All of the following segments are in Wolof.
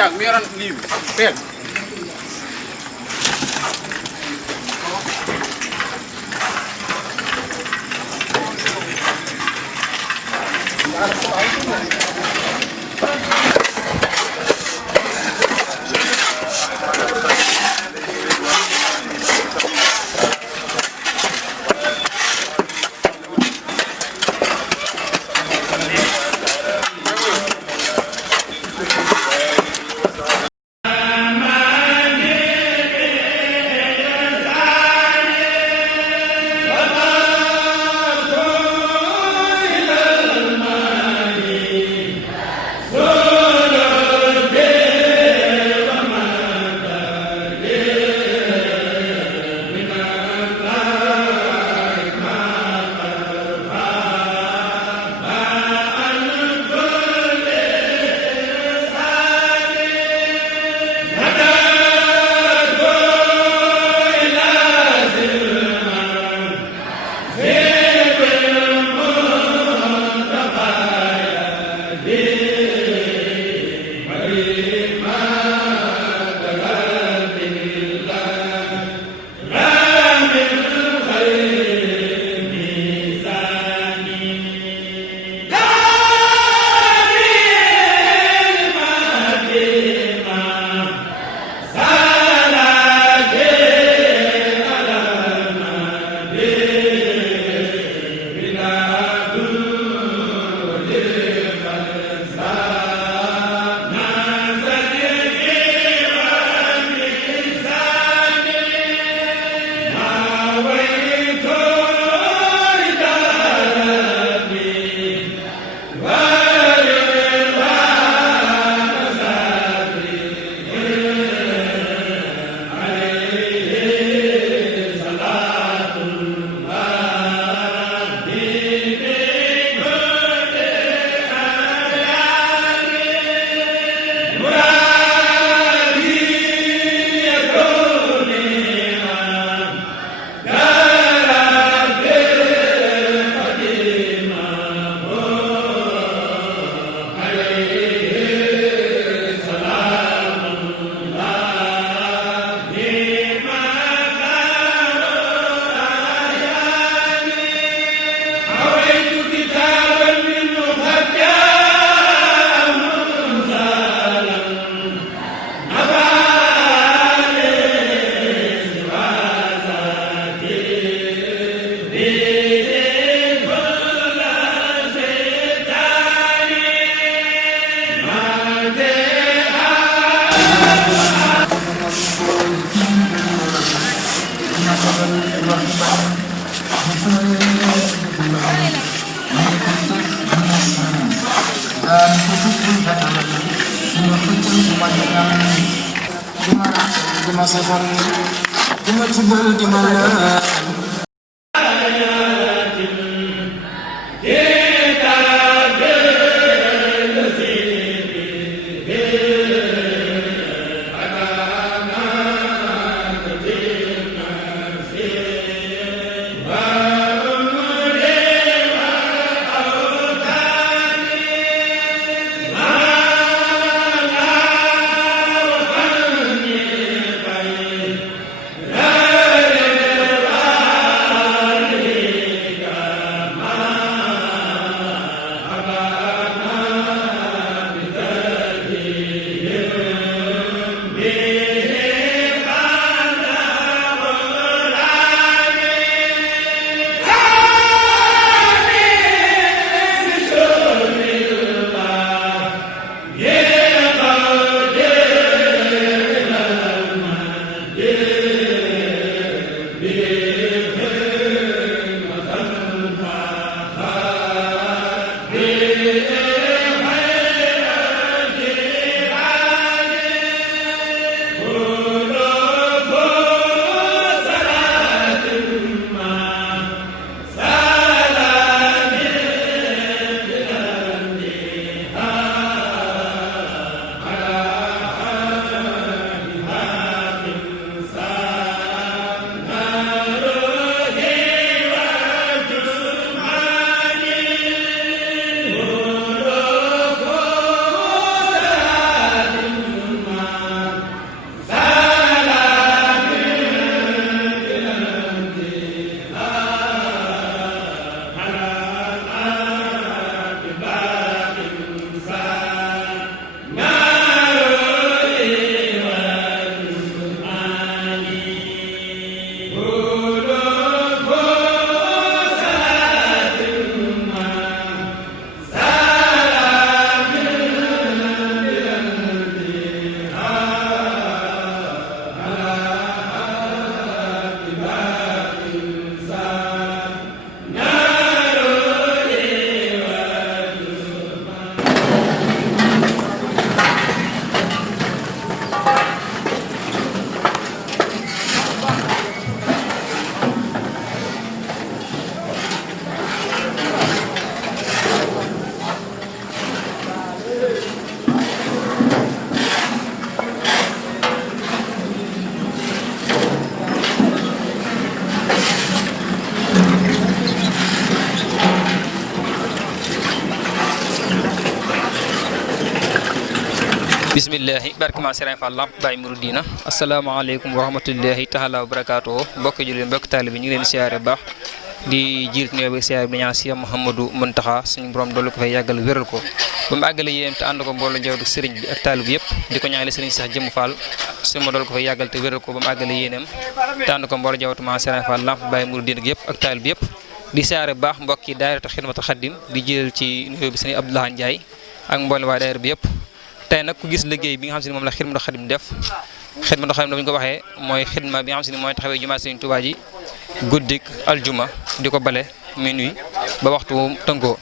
จากเมียรันลิมเป็ดdan khusus di masa di mana bismillahi barkama Serigne Fall Lamp Baye Mouridina asalaamaaleykum wa rahmatullahi taala wa barakaatuhu mbokki jullit mbokki taalibe bi ñu ngi leen siyaare bu baax di jiitu nuyoo bi siyaare bi ñaan Cheikh Mouhamadou Mountakha suñu borom doolu ko fay yàggal wéral ko ba mu àggale yéen te ànd ko mbooloo njabootu Serigne bi ak taalibe bi yëpp di ko ñaanale Serigne Cheikh Jëmm Fall suñu ma doolu ko fay yàggal te wéral ko ba mu àggale yéenam te ànd ko mbooloo njabootu ma Serigne Fall Lamp Baye Mouridina gi yëpp ak taalibe bi yëpp di siyaare bu baax mbokki daayira Xidmatul Xadim di jël ci nuyoo bi Serigne Abdoulaye Ndiaye ak mbooloo waa daayira bi yëpp tey nag ku gis liggéey bi nga xam si ne moom la Xidmatul Xadim def Xidmatul Xadim bu ñu ko waxee mooy xidma bi nga xam si ne mooy taxawee jumaa Sëriñ Tuubaa ji guddik aljuma di ko bale minuit ba waxtu tënkoo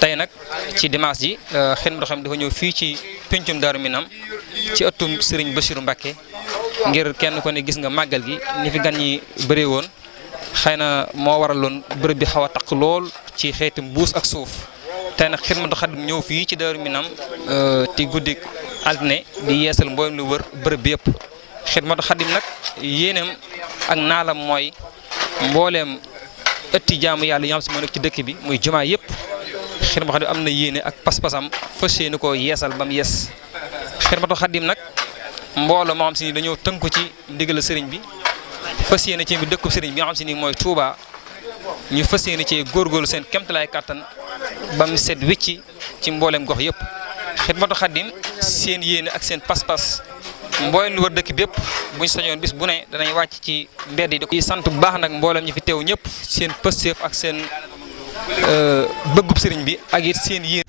tey nag ci dimanche ji Xidmatul Xadim dafa ñëw fii ci pencum Daaru Minam ci ëttum Sëriñ Bassirou Mbacké ngir kenn ko ne gis nga màggal gi ni fi gan ñi bëree woon xëy na moo waraloon bërëb bi xaw a taq lool ci xeeti mbuus ak suuf tey nag Xidmatul Xadim ñëw fii ci Daaru Minam ci guddik altine di yeesal mboolem lu wër bërëb bi yëpp Xidmatul Xadim nag yéenam ak naalam mooy mbooleem ëtti jaamu yàlla yi nga xam si moo nekk ci dëkk bi muy jumaa yëpp Xidmatul Xadim am na yéene ak pas-pasam fas yéene koo yeesal ba mu yees Xidmatul Xadim nag mbooloo moo xam si ni dañoo tënku ci ndigal sëriñ bi fas yéene ci bi dëkkub sëriñ bi nga xam si ni mooy Touba ñu fas yéene ci góorgóorlu seen kemtalaay kàttan ba mu set wicci ci mboolem gox yëpp Xidmatul Xadim seen yéene ak seen pas-pas mboolem lu war dëkk bépp buñ sañoon bis bu ne danañ wàcc ci mbedd yi di sant bu baax nag mboolem ñi fi teew ñëpp seen pësteef ak seen bëggub sëriñ bi ak it seen yéene